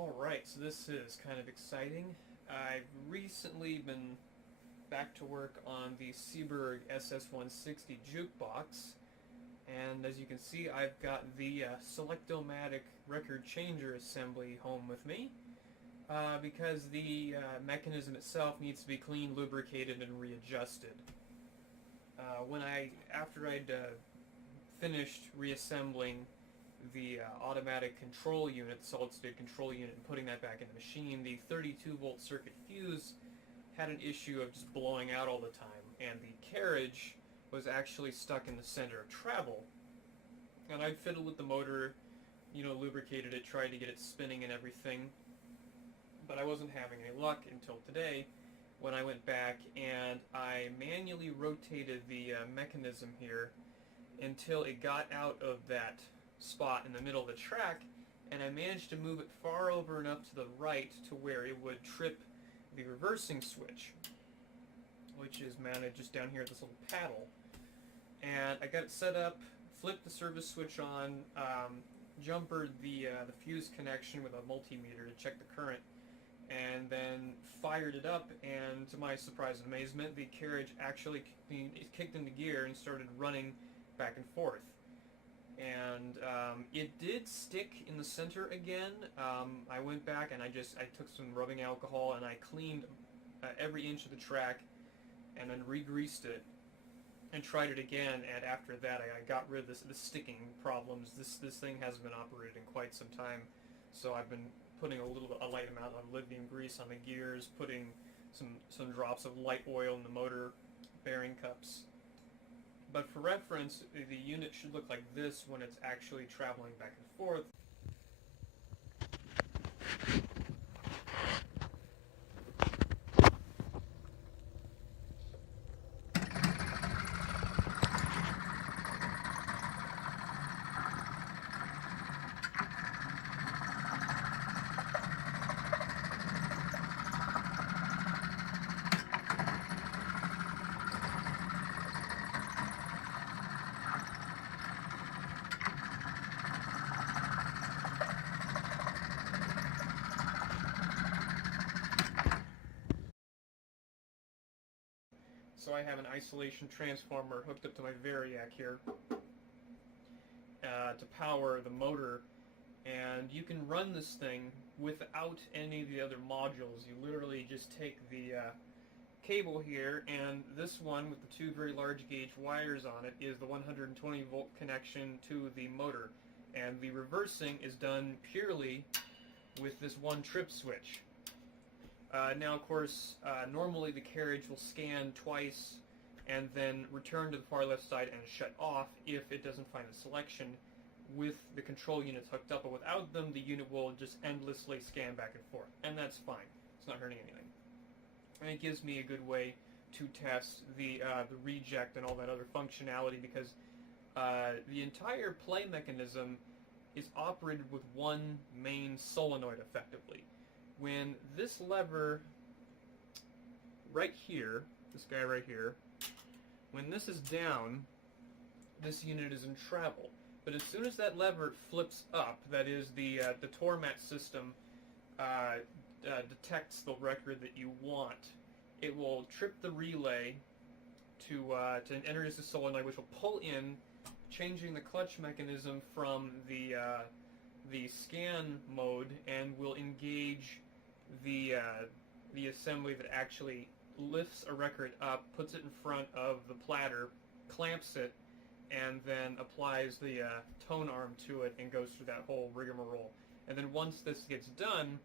Alright, so this is kind of exciting. I've recently been back to work on the Seeburg SS-160 jukebox, and as you can see I've got the Selectomatic record changer assembly home with me, because the mechanism itself needs to be cleaned, lubricated, and readjusted. After I'd finished reassembling the automatic control unit, the solid-state control unit, and putting that back in the machine, the 32-volt circuit fuse had an issue of just blowing out all the time, and the carriage was actually stuck in the center of travel. And I fiddled with the motor, lubricated it, tried to get it spinning and everything, but I wasn't having any luck until today when I went back and I manually rotated the mechanism here until it got out of that spot in the middle of the track, and I managed to move it far over enough to the right to where it would trip the reversing switch, which is mounted just down here at this little paddle. And I got it set up, flipped the service switch on, jumpered the fuse connection with a multimeter to check the current, and then fired it up, and to my surprise and amazement, the carriage actually kicked into gear and started running back and forth. And it did stick in the center again. I went back and I took some rubbing alcohol and I cleaned every inch of the track and then re-greased it and tried it again, and after that I got rid of the sticking problems. This thing hasn't been operated in quite some time, so I've been putting a light amount of lithium grease on the gears, putting some drops of light oil in the motor bearing cups. But for reference, the unit should look like this when it's actually traveling back and forth. So I have an isolation transformer hooked up to my Variac here to power the motor, and you can run this thing without any of the other modules. You literally just take the cable here, and this one with the two very large gauge wires on it is the 120 volt connection to the motor, and the reversing is done purely with this one trip switch. Now, of course, normally the carriage will scan twice and then return to the far left side and shut off if it doesn't find a selection with the control units hooked up, but without them the unit will just endlessly scan back and forth, and that's fine. It's not hurting anything. And it gives me a good way to test the reject and all that other functionality, because the entire play mechanism is operated with one main solenoid effectively. When this lever right here, this guy right here, when this is down, this unit is in travel. But as soon as that lever flips up, that is, the Tormat system detects the record that you want, it will trip the relay to enter as a solenoid, which will pull in, changing the clutch mechanism from the scan mode, and will engage the assembly that actually lifts a record up, puts it in front of the platter, clamps it, and then applies the tone arm to it and goes through that whole rigmarole. And then once this gets done,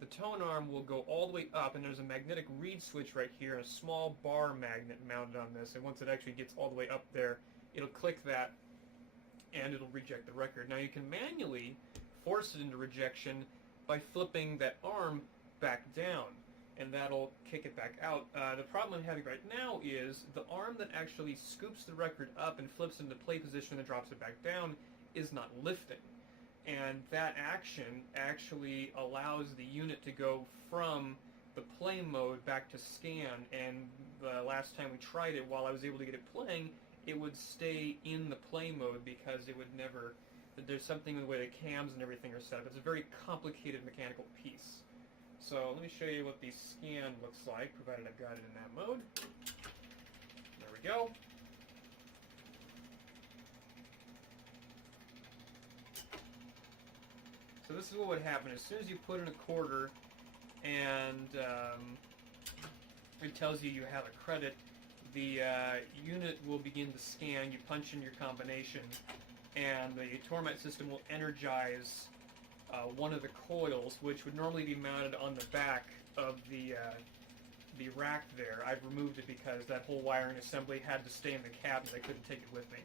the tone arm will go all the way up, and there's a magnetic reed switch right here, a small bar magnet mounted on this, and once it actually gets all the way up there, it'll click that and it'll reject the record. Now you can manually force it into rejection by flipping that arm back down, and that'll kick it back out. The problem I'm having right now is the arm that actually scoops the record up and flips into play position and drops it back down is not lifting. And that action actually allows the unit to go from the play mode back to scan, and the last time we tried it, while I was able to get it playing, it would stay in the play mode because it would never there's something in the way the cams and everything are set up. It's a very complicated mechanical piece. So let me show you what the scan looks like, provided I've got it in that mode. There we go. So this is what would happen. As soon as you put in a quarter and it tells you you have a credit, the unit will begin to scan. You punch in your combination, and the Torment system will energize one of the coils, which would normally be mounted on the back of the rack there. I've removed it because that whole wiring assembly had to stay in the cabinet. I couldn't take it with me.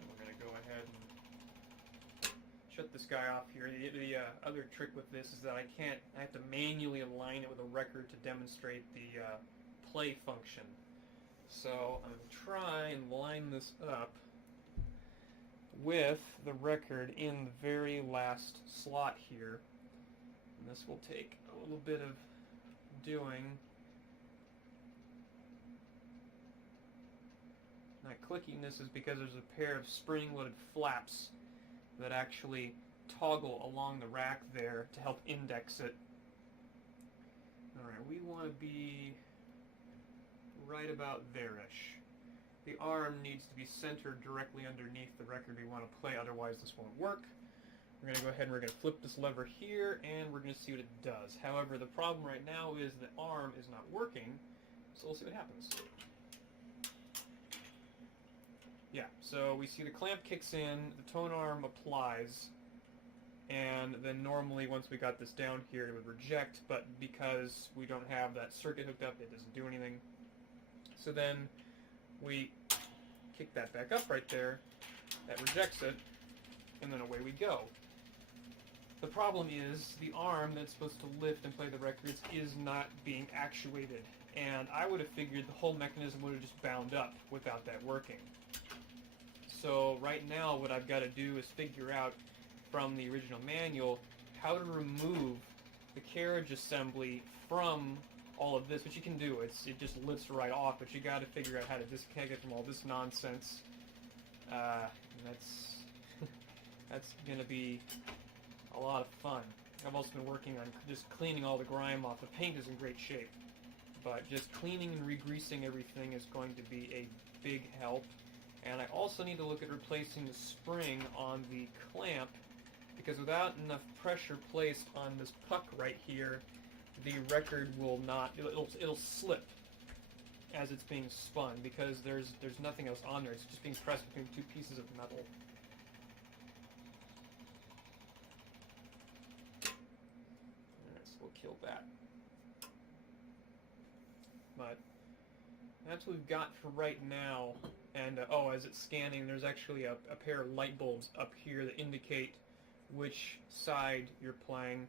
And we're going to go ahead and shut this guy off here. The other trick with this is that I have to manually align it with a record to demonstrate the play function. So I'm going to try and line this up with the record in the very last slot here. And this will take a little bit of doing. Not clicking this is because there's a pair of spring-loaded flaps that actually toggle along the rack there to help index it. Alright, we want to be right about there-ish. The arm needs to be centered directly underneath the record we want to play, otherwise this won't work. We're going to go ahead and we're going to flip this lever here, and we're going to see what it does. However, the problem right now is the arm is not working, so we'll see what happens. Yeah, so we see the clamp kicks in, the tone arm applies, and then normally once we got this down here it would reject, but because we don't have that circuit hooked up, it doesn't do anything. So then we kick that back up right there, that rejects it, and then away we go. The problem is the arm that's supposed to lift and play the records is not being actuated, and I would have figured the whole mechanism would have just bound up without that working. So right now what I've got to do is figure out from the original manual how to remove the carriage assembly from all of this, which you can do. It just lifts right off, but you got to figure out how to disconnect it from all this nonsense. That's going to be a lot of fun. I've also been working on just cleaning all the grime off. The paint is in great shape, but just cleaning and re-greasing everything is going to be a big help. And I also need to look at replacing the spring on the clamp, because without enough pressure placed on this puck right here, the record will not, it'll slip as it's being spun, because there's nothing else on there. It's just being pressed between two pieces of metal. Alright, so we'll kill that. But that's what we've got for right now. And oh, as it's scanning, there's actually a pair of light bulbs up here that indicate which side you're playing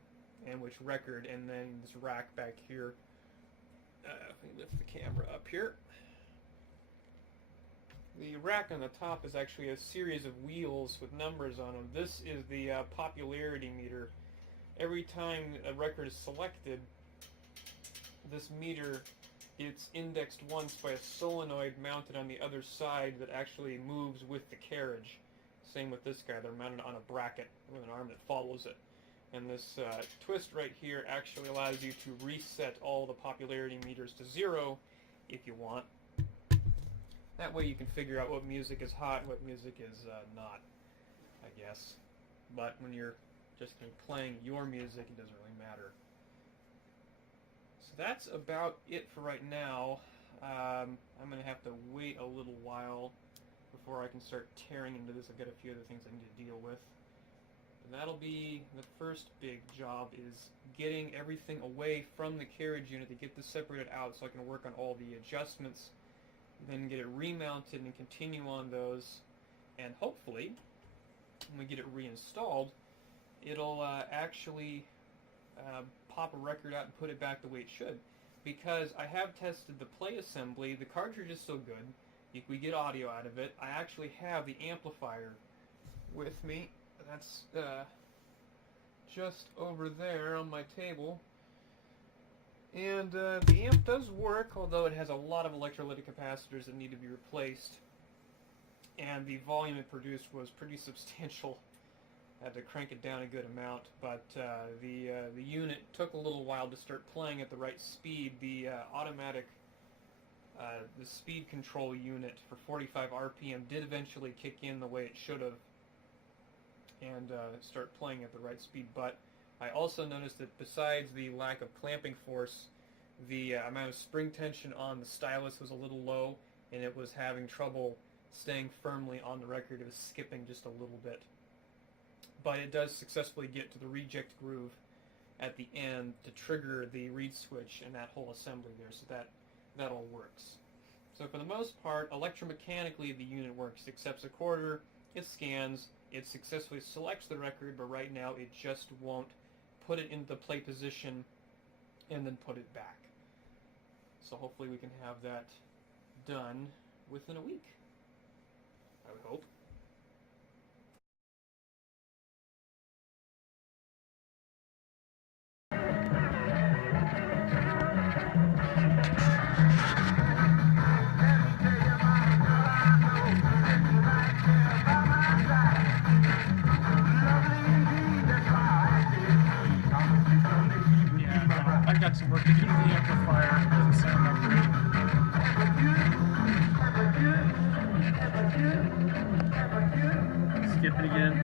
and which record, and then this rack back here. If we lift the camera up here, the rack on the top is actually a series of wheels with numbers on them. This is the popularity meter. Every time a record is selected, this meter gets indexed once by a solenoid mounted on the other side that actually moves with the carriage. Same with this guy. They're mounted on a bracket with an arm that follows it. And this twist right here actually allows you to reset all the popularity meters to 0 if you want. That way you can figure out what music is hot and what music is not, I guess. But when you're just playing your music, it doesn't really matter. So that's about it for right now. I'm going to have to wait a little while before I can start tearing into this. I've got a few other things I need to deal with. And that'll be the first big job, is getting everything away from the carriage unit to get this separated out so I can work on all the adjustments, then get it remounted and continue on those, and hopefully when we get it reinstalled, it'll actually pop a record out and put it back the way it should. Because I have tested the play assembly, the cartridge is so good, if we get audio out of it. I actually have the amplifier with me. That's just over there on my table. And the amp does work, although it has a lot of electrolytic capacitors that need to be replaced. and the volume it produced was pretty substantial. I had to crank it down a good amount, but the unit took a little while to start playing at the right speed. The automatic the speed control unit for 45 RPM did eventually kick in the way it should have and start playing at the right speed, but I also noticed that besides the lack of clamping force, the amount of spring tension on the stylus was a little low, and it was having trouble staying firmly on the record. It was skipping just a little bit. But it does successfully get to the reject groove at the end to trigger the reed switch and that whole assembly there, so that all works. So for the most part, electromechanically the unit works. It accepts a quarter, it scans, it successfully selects the record, but right now it just won't put it into play position and then put it back. So hopefully we can have that done within a week, I would hope. I've got some work to do to the amplifier. It doesn't sound that great. Skip it again.